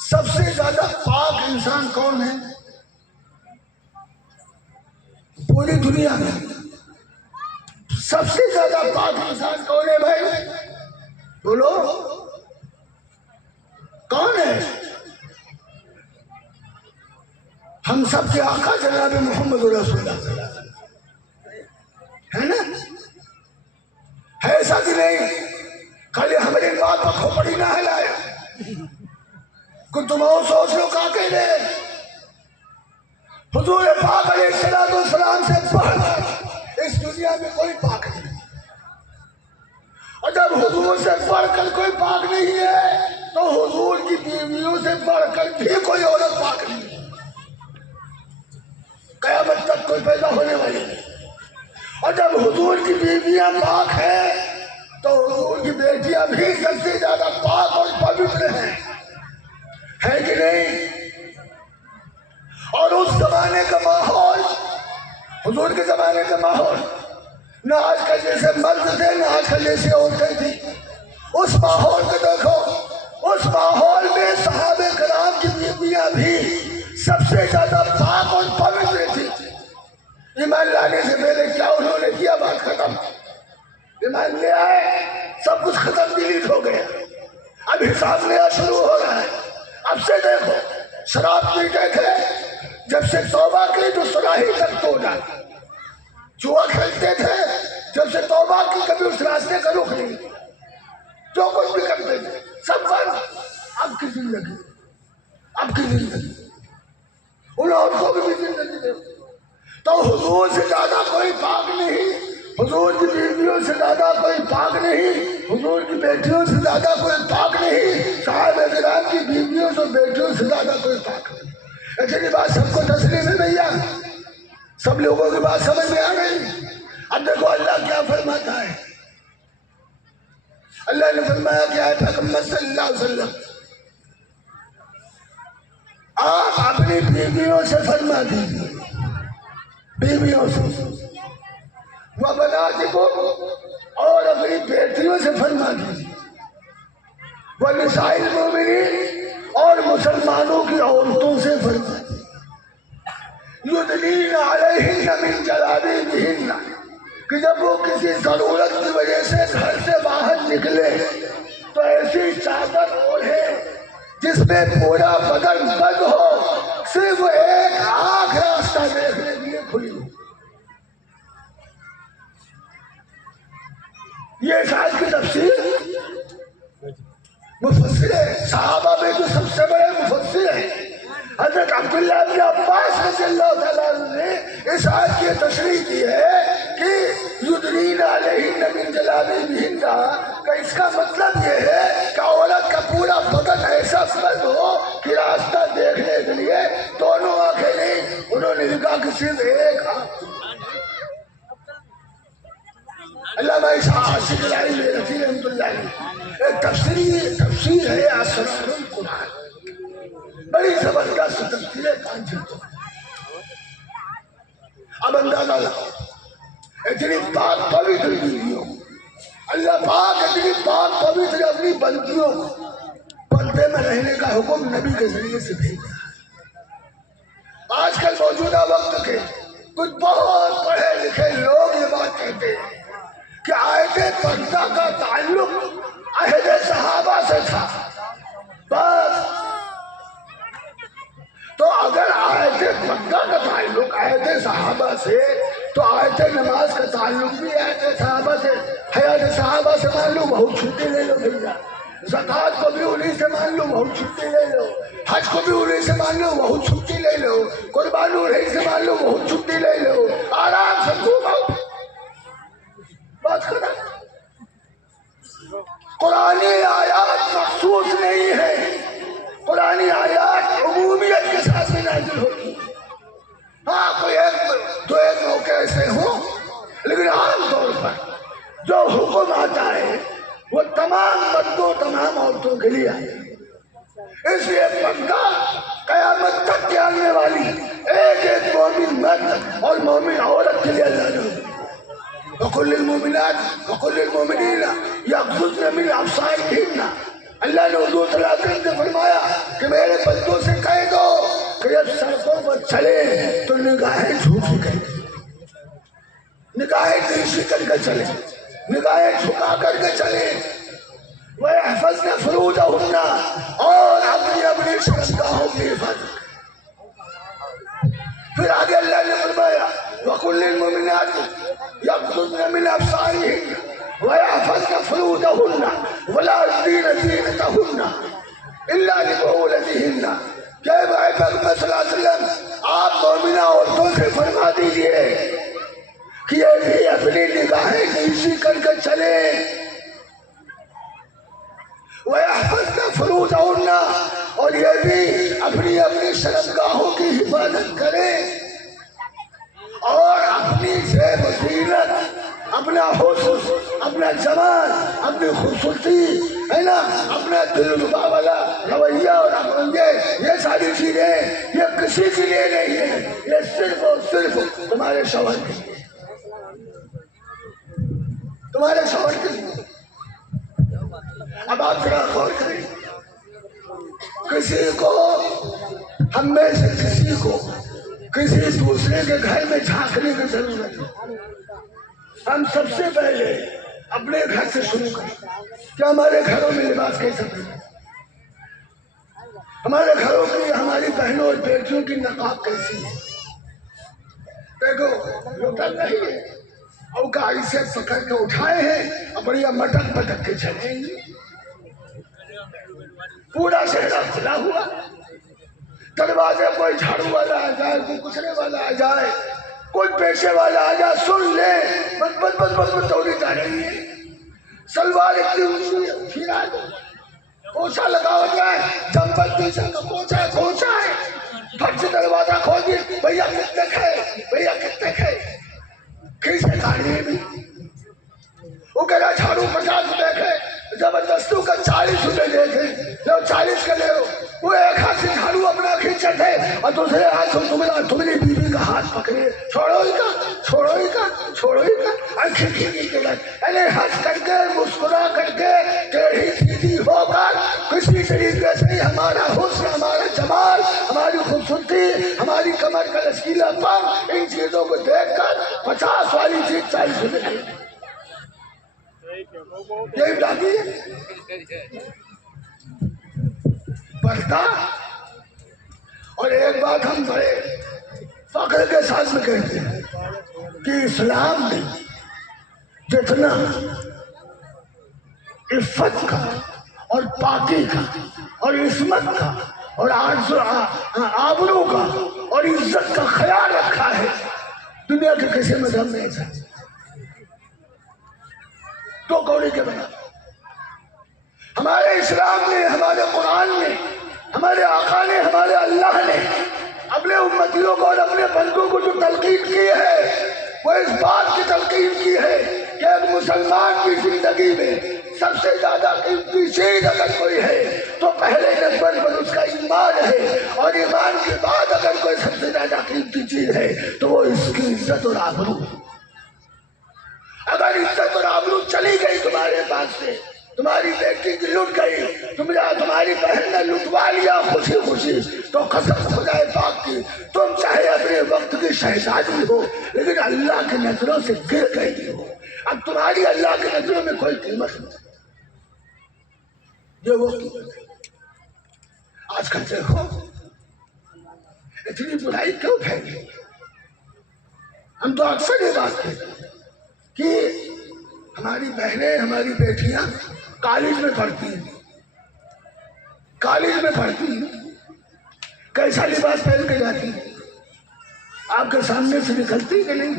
سب سے زیادہ پاک انسان کون ہے؟ پوری دنیا میں سب سے زیادہ پاک انسان کون ہے بھائی؟ بولو کون ہے؟ ہم سب کے آقا جناب محمد رسول اللہ ہے نا؟ ہے ایسا کہ نہیں خالی ہماری بات پر کھوپڑی نہ ہلایا کہ تم اور سوچ لو کا کہ لے حضور پاک علیہ السلام سے بڑھ کر اس دنیا میں کوئی پاک نہیں، اور جب حضور سے بڑھ کر کوئی پاک نہیں ہے تو حضور کی بیویوں سے بڑھ کر بھی کوئی عورت پاک نہیں ہے، قیامت تک کوئی پیدا ہونے والی نہیں، اور جب حضور کی بیویاں پاک ہیں تو حضور کی بیٹیاں بھی سب سے زیادہ پاک اور پوتر ہیں، ہے کہ نہیں؟ اور اس زمانے کا ماحول، حضور کے زمانے کا ماحول نہ آج کل جیسے مرد تھے نہ آج کل جیسے عورتیں تھیں، اس ماحول کو دیکھو، اس ماحول میں صحابہ کرام کی بیویاں بھی سب سے زیادہ پاک اور پوتر تھی۔ ایمان لانے سے پہلے کیا انہوں نے کیا؟ بات ختم، ایمان لے آئے سب کچھ ختم، ڈیلیٹ ہو گیا، اب حساب نیا شروع ہو رہا ہے۔ اب سے دیکھو شراب پیتے تھے، جب سے توبہ کی تو سراہی تک توڑا، جوا کھیلتے تھے، جب سے توبہ کی کبھی اس راستے کا رخ نہیں، جو کچھ بھی کرتے تھے سب بند۔ اب کی زندگی، اب کی زندگی ان عورتوں کی بھی زندگی دیکھو تو حضور سے زیادہ کوئی پاک نہیں، حضور کی بیویوں سے زیادہ کوئی پاک نہیں، حضور کی بیٹیوں سے زیادہ کوئی پاک نہیں، صحابہ کرام کی بیویوں سے بیٹیوں سے زیادہ کوئی پاک نہیں۔ ایسی بات سب کو تسلیم ہے بھیا؟ سب لوگوں کی بات سمجھ میں آ گئی؟ اب دیکھو اللہ کیا فرماتا ہے، اللہ نے فرمایا کہ آئے پیغمبر صلی اللہ علیہ وسلم آپ اپنی بیویوں سے فرما دیجیے، بیویوں سے وَبَنَاتِكُمْ اور اپنی بیٹیوں سے فرما دیجیے، وَنِسَاءِ الْمُؤْمِنِينَ اور مسلمانوں کی عورتوں سے فرما دیجیے، يُدْنِينَ عَلَيْهِنَّ مِنْ جَلَابِيبِهِنَّ کہ جب وہ کسی ضرورت کی وجہ سے گھر سے باہر نکلے تو ایسی چادر اوڑھے جس میں پورا بدن بند ہو، صرف ایک آنکھ راستہ دیکھنے کے لیے کھلی ہو۔ یہ سائز کی تفسیر مفسر ہے، صحابہ میں جو سب سے بڑے مفسر ہیں حضرت عبداللہ بن عباس رضی اللہ تعالیٰ عنہ نے اس آیت کی تشریح کی ہے کہ یدنین علیہن من جلابیبہن کا اس کا مطلب یہ ہے کہ عورت کا پورا بدن ایسا بند ہو کہ راستہ دیکھنے کے لیے دونوں آنکھیں نہیں، انہوں نے لکھا کہ صرف ایک آنکھ۔ علامہ عاشق العلم رفیع رحمۃ اللہ علیہ ایک تفسیر ہے اسرار القرآن، بڑی زبردست تفسیر ہے، اب اندازہ لگاؤ اتنی پاک پوتر بیویوں، اللہ پاک اتنی پاک پوتر اپنی بندیوں کو پردے میں رہنے کا حکم نبی کے ذریعے سے بھیجا۔ آج کل موجودہ وقت کے کچھ بہت پڑھے لکھے لوگ یہ بات کہتے ہیں کہ آیت پردہ کا تعلق عہد صحابہ سے تھا بس، تو اگر آیت پردہ کا تعلق عہد صحابہ سے تو آیت نماز کا تعلق بھی عہد صحابہ سے، حیات صحابہ سے مان لو بہت چھٹی لے لو بھیا، زکوٰۃ کو بھی انہیں سے مان لو بہت چھٹی لے لو، حج کو بھی انہیں سے مان لو بہت چھٹی لے لو، قربانی انہیں سے مان لو بہت چھٹی لے لو، آرام سے گھومو بات کرنا۔ قرآنی آیات مخصوص نہیں ہے، قرآنی آیات عمومیت کے ساتھ میں نازل ہوتی ہے۔ ہاں کوئی ایک دو ایک موقع ایسے ہوں، لیکن عام طور پر جو حکم آتا ہے وہ تمام مردوں تمام عورتوں کے لیے آئے، اس لیے پردہ قیامت تک کے آنے والی ایک ایک مومن مرد اور مومن عورت کے لیے اللہ نے وَقُلْ لِلْمُؤْمِنَاتِ وَقُلْ لِلْمُؤْمِنِينَ يَغْضُضْنَ مِنْ أَبْصَارِهِنَّ، اللہ نے حضور صلی اللہ علیہ وسلم سے فرمایا کہ میرے بندوں سے کہہ دو کہ جب سڑکوں پر چلے تو نگاہیں جھوٹی کریں، نگاہیں تیزی کر کے چلے، نگاہیں جھکا کر کے چلے، وَيَحْفَظْنَ فُرُوجَهُنَّ، اور اپنی اپنی شرمگاہوں کی حفاظت کریں۔ پھر آگے اللہ نے فرمایا وَقُلْ لِلْمُؤْمِنَاتِ يَغْضُضْنَ مِنْ أَبْصَارِهِنَّ وَيَحْفَظْنَ فُرُوجَهُنَّ وَلَا يُبْدِينَ زِينَتَهُنَّ إِلَّا لِبُعُولَتِهِنَّ، کہ اے پیغمبر صلی اللہ علیہ وسلم آپ مومنہ عورتوں سے فرما دیجئے کہ یہ بھی اپنی نگاہیں نیچی کر کے چلے، وَيَحْفَظْنَ فُرُوجَهُنَّ، اور یہ بھی اپنی اپنی شرمگاہوں کی حفاظت کرے، اور اپنی زیب و زینت، اپنا حسن، اپنا جمال، اپنی خوبصورتی ہے نا، اپنا دلربا والا رویہ اور یہ ساری چیزیں یہ کسی کے لیے نہیں ہے، یہ صرف اور صرف تمہارے شوہر کے لیے، تمہارے شوہر کے لیے۔ اب آپ ذرا غور کریں، کسی کو، ہم میں سے کسی کو کسی دوسرے کے گھر میں جھانکنے کی ضرورت ہے، ہم سب سے پہلے اپنے گھر سے شروع کریں کہ ہمارے گھروں میں لباس کیسا ہے، ہمارے گھروں کی ہماری بہنوں اور بیٹیوں کی نقاب کیسی ہے۔ دیکھو ہوتا نہیں ہے اور گاڑی سے پکڑ کے اٹھائے ہیں اور بڑھیا مٹک پٹک کے چلیں گے، پورا شہر کھلا ہوا، دروازے کوئی جھاڑو والا آ جائے، کوئی کچرے والا آ جائے، کوئی پیشے والا آ جائے، سن لے بس بس بس بس بس دوڑی جا رہی ہے، سلوار اتنی اونچی ہے پھرا دو، پوچھا لگا ہو جائے، چمپل پیچھے کا پوچھا ہے، پھٹ سے دروازہ کھول دی، بھیا کتنے کھائے، بھیا کتنے کھائے، کیسے گاڑی بھی وہ کہہ رہا جھاڑو 50 روپے کے، زبردستوں کا 40 روپے دے تھے، لو 40 کا لے لو، وہ ایک ہاتھ سے جھاڑو اپنا کھینچے تھے اور دوسرے ہاتھ سے تمہاری بیوی کا ہاتھ پکڑے، چھوڑو ہی کا چھوڑو ہی کا چھوڑو ہی کا، آنکھیں کھینچی کے بعد ہنس کر کے مسکرا کر کے ٹیڑھی سیدھی ہو کر کسی سے ویسے ہی ہمارا حسن، ہمارا جمال، ہماری خوبصورتی، ہماری کمر کا لچکیلا پن، ان چیزوں کو دیکھ کر 50 والی چیز 40 میں لے یہی باقی ہے پردہ۔ اور ایک بات ہم بڑے فخر کے ساتھ میں کہتے ہیں کہ اسلام نے جتنا عفت کا اور پاکی کا اور عصمت کا اور آبرو کا اور عزت کا خیال رکھا ہے، دنیا کے کسی مذہب میں ایسا دو کوڑی کے بنا۔ ہمارے اسلام نے، ہمارے قرآن نے، ہمارے آقا نے، ہمارے اللہ نے اپنے امتیوں کو اور اپنے بندوں کو جو تلقین کی ہے وہ اس بات کی تلقین کی ہے کہ ایک مسلمان کی زندگی میں سب سے زیادہ قیمتی چیز اگر کوئی ہے تو پہلے نمبر پر اس کا ایمان ہے، اور ایمان کے بعد اگر کوئی سب سے زیادہ قیمتی چیز ہے تو وہ اس کی عزت اور آبرو۔ اگر عزت اور آبرو چلی گئی تمہارے پاس سے، تمہاری بیٹی کی لٹ گئی، تمہاری بہن نے لٹوا لیا خوشی خوشی، تو قسم خدا پاک کی تم چاہے اپنے وقت کی شہزادی ہو لیکن اللہ کی نظروں سے گر گئی ہو، اب تمہاری اللہ کی نظروں میں کوئی قیمت نہیں۔ یہ وہ قیمت ہے۔ آج کل دیکھو اتنی برائی کیوں پھیلی؟ ہم تو اکثر یہ بات کہتے ہیں کہ ہماری بہنیں، ہماری بیٹیاں کالج میں پڑھتی ہیں، کالج میں پڑھتی ہیں، کیسا لباس پہن کے جاتی ہیں؟ آپ کے سامنے سے نکلتی کہ نہیں؟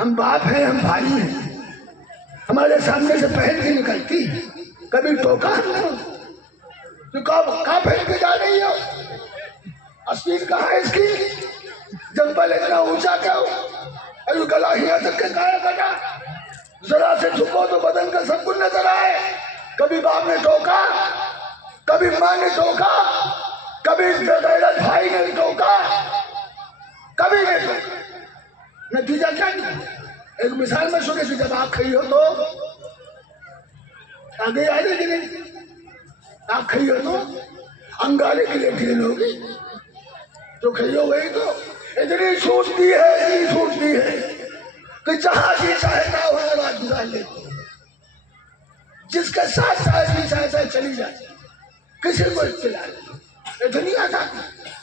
ہم باپ ہیں، ہم بھائی ہیں، ہمارے سامنے سے پہن کے نکلتی، کبھی ٹوکا ہم نے تو کہاں پہن کے جا رہی ہو؟ اسپین کہاں ہے اس کی؟ جمپل اتنا اونچا کیا ہو؟ ابھی گلا یہاں تک کے کایا کٹا، ذرا سے جھکو تو بدن کا سب کچھ نظر آئے۔ کبھی باپ نے ٹوکا، کبھی ماں نے ٹوکا، کبھی غیرت بھائی نے ٹوکا، کبھی نہیں ٹوکا۔ نتیجہ کیا نہیں؟ ایک مثال میں سنے کہ جب آپ کھئی ہو تو آگے آئے کہ نہیں؟ آپ کھئی ہو تو انگارے کے لیے ڈھیل ہوگی، جو کھئی ہو گئی تو اتنی چھوٹتی ہے، اتنی چھوٹتی ہے کہ جہاں جی چاہتا ہو رات گزار لیتی، جس کے ساتھ جی چاہتا ہے چلی جاتی، کسی کو اطلاع نہیں۔ اتنی آزادی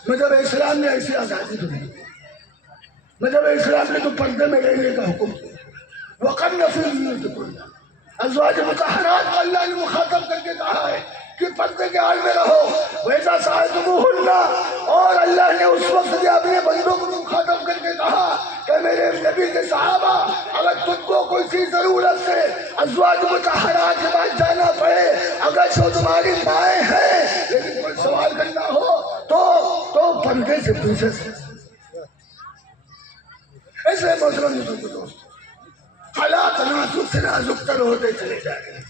مذہب اسلام نے ایسی آزادی تو نہیں۔ مذہب اسلام نے تو پردے میں رہنے کا حکم دیا، وَقَرْنَ فِي بُيُوتِكُنَّ۔ ازواج مطہرات کو اللہ نے مخاطب کر کے کہا ہے کہ پردے کے حال میں رہو، وَإِذَا سَأَلْتُمُوهُنَّ، اور اللہ نے اس وقت بھی اپنے بندوں کو مخاطب کر کے کہا کہ میرے نبی کے صحابہ اگر تم کو کوئی سی ضرورت سے ازواج مطہرات کے پاس جانا پڑے، اگر جو تمہاری مائیں ہیں لیکن کوئی سوال کرنا ہو تو پردے سے پیچھے سے۔ اس لیے محترم دوستو، حالات نازک سے نازک تر ہوتے چلے جا رہے ہیں۔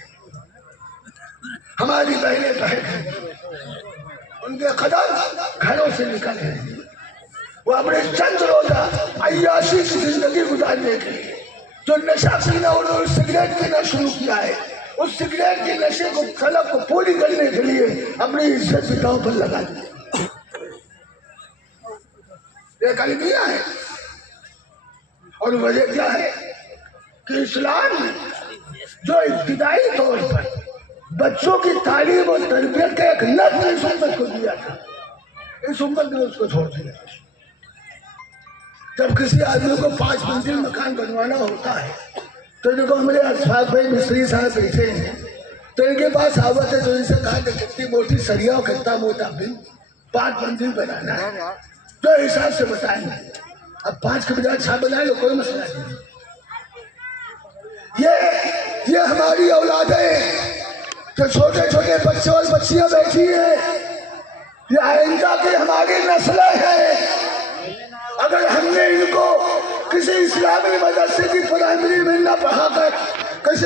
ہماری بہنیں بہن ان کے قدم گھروں سے نکل رہے ہیں، وہ اپنے چند روزہ عیاشی کی زندگی گزارنے کے لیے جو نشہ پینا انہوں نے سگریٹ پینا شروع کیا ہے، اس سگریٹ کے نشے کو طلب کو پوری کرنے کے لیے اپنی عزت بھی داؤ پر لگا دی۔ یہ المیہ ہے، اور وجہ کیا ہے کہ اسلام نے جو ابتدائی طور پر بچوں کی تعلیم اور تربیت کا ایک نظم اس امت کو دیا تھا، اس امت نے اس کو چھوڑ دیا۔ جب کسی آدمی کو 5 منزل مکان بنوانا ہوتا ہے تو دیکھو ہمارے اسفاق بھائی مستری صاحب بیٹھے ہیں، تو ان کے پاس آوت ہے تو ان سے کہا کہ کتنی موٹی سریا اور کتنا موٹا بل 5 منزل بنانا ہے، تو حساب سے بتائیں گے۔ اب 5 کے بجائے 6 بنائے لو، کوئی مسئلہ نہیں۔ یہ ہماری اولادیں جو چھوٹے چھوٹے بچے اور بچیاں بیٹھی ہیں، یہ آئندہ کی ہماری نسلیں ہیں۔ اگر ہم نے ان کو کسی اسلامی مدرسے کی پرائمری میں نہ پڑھا